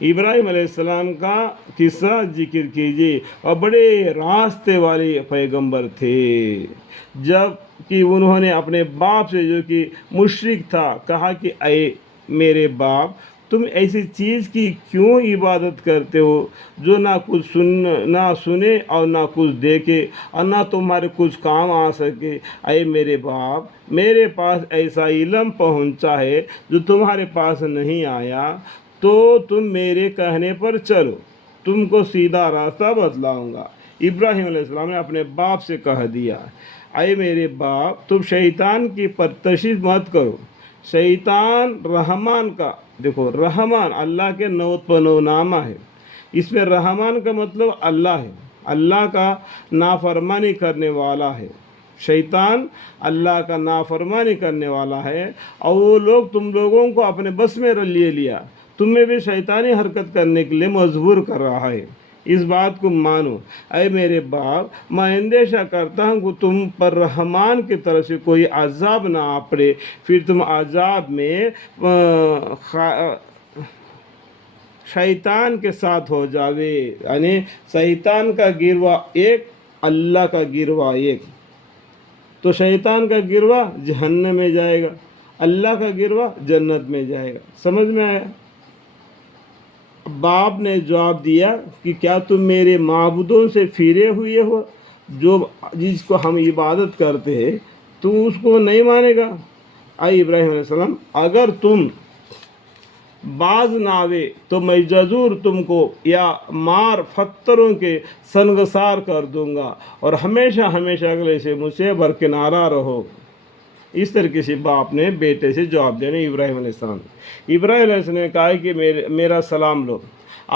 ابراہیم علیہ السلام کا قصہ ذکر کیجیے، اور بڑے راستے والے پیغمبر تھے، جب کہ انہوں نے اپنے باپ سے جو کہ مشرک تھا کہا کہ اے میرے باپ، تم ایسی چیز کی کیوں عبادت کرتے ہو جو نہ سنے اور نہ کچھ دیکھے اور نہ تمہارے کچھ کام آ سکے؟ اے میرے باپ، میرے پاس ایسا علم پہنچا ہے جو تمہارے پاس نہیں آیا، تو تم میرے کہنے پر چلو، تم کو سیدھا راستہ بتلاؤں گا۔ ابراہیم علیہ السلام نے اپنے باپ سے کہہ دیا، اے میرے باپ، تم شیطان کی پرستش مت کرو۔ شیطان رحمان کا، دیکھو رحمان اللہ کے 99 نامہ ہے، اس میں رحمان کا مطلب اللہ ہے، اللہ کا نافرمانی کرنے والا ہے۔ شیطان اللہ کا نافرمانی کرنے والا ہے، اور وہ لوگ تم لوگوں کو اپنے بس میں لے لیا، تمہیں بھی شیطانی حرکت کرنے کے لیے مجبور کر رہا ہے۔ اس بات کو مانو۔ اے میرے باپ، میں اندیشہ کرتا ہوں کہ تم پر رحمان کی طرف سے کوئی عذاب نہ آ پڑے، پھر تم عذاب میں شیطان کے ساتھ ہو جاوے، یعنی شیطان کا گروہ ایک، اللہ کا گروہ ایک، تو شیطان کا گروہ جہنم میں جائے گا، اللہ کا گروہ جنت میں جائے گا۔ سمجھ میں آیا؟ باپ نے جواب دیا کہ کیا تم میرے معبودوں سے پھرے ہوئے ہو، جس کو ہم عبادت کرتے ہیں، تو اس کو نہیں مانے گا؟ اے ابراہیم علیہ السلام، اگر تم باز نہ آوے تو میں ضرور تم کو یا مار پتھروں کے سنگسار کر دوں گا، اور ہمیشہ ہمیشہ اگلے سے مجھ سے برکنارہ رہو۔ اس طریقے سے باپ نے بیٹے سے جواب دینے ابراہیم علیہ السلام۔ ابراہیم علیہ السلام نے کہا کہ میرا سلام لو،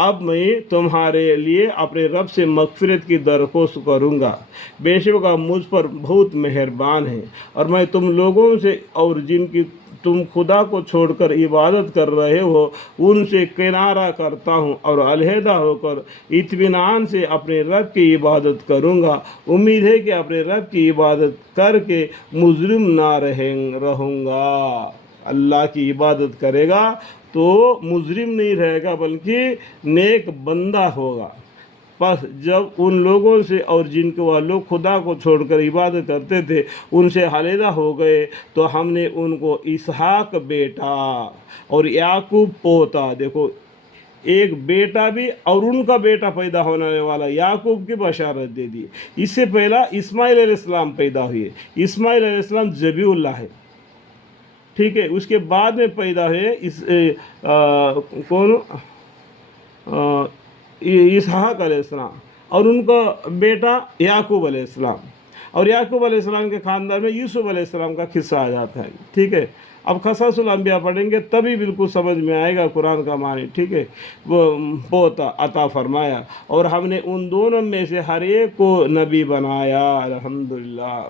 اب میں تمہارے لیے اپنے رب سے مغفرت کی درخواست کروں گا، بے شک وہ مجھ پر بہت مہربان ہے، اور میں تم لوگوں سے اور جن کی تم خدا کو چھوڑ کر عبادت کر رہے ہو ان سے کنارہ کرتا ہوں، اور علیحدہ ہو کر اطمینان سے اپنے رب کی عبادت کروں گا۔ امید ہے کہ اپنے رب کی عبادت کر کے مجرم نہ رہوں گا۔ اللہ کی عبادت کرے گا تو مجرم نہیں رہے گا، بلکہ نیک بندہ ہوگا۔ پس جب ان لوگوں سے اور جن کے وہ لوگ خدا کو چھوڑ کر عبادت کرتے تھے ان سے علیحدہ ہو گئے، تو ہم نے ان کو اسحاق بیٹا اور یعقوب پوتا، دیکھو ایک بیٹا بھی اور ان کا بیٹا پیدا ہونے والا یعقوب کی بشارت دے دی۔ اس سے پہلا اسماعیل علیہ السلام پیدا ہوئے، اسماعیل علیہ السلام ذبیح اللہ ہے، ٹھیک ہے۔ اس کے بعد میں پیدا ہوئے اسحاق علیہ السلام، اور ان کا بیٹا یعقوب علیہ السلام، اور یعقوب علیہ السلام کے خاندان میں یوسف علیہ السلام کا قصہ آ جاتا ہے، ٹھیک ہے۔ اب قصص الانبیاء پڑھیں گے تبھی بالکل سمجھ میں آئے گا قرآن کا معنی، ٹھیک ہے۔ وہ پوتا عطا فرمایا، اور ہم نے ان دونوں میں سے ہر ایک کو نبی بنایا، الحمدللہ۔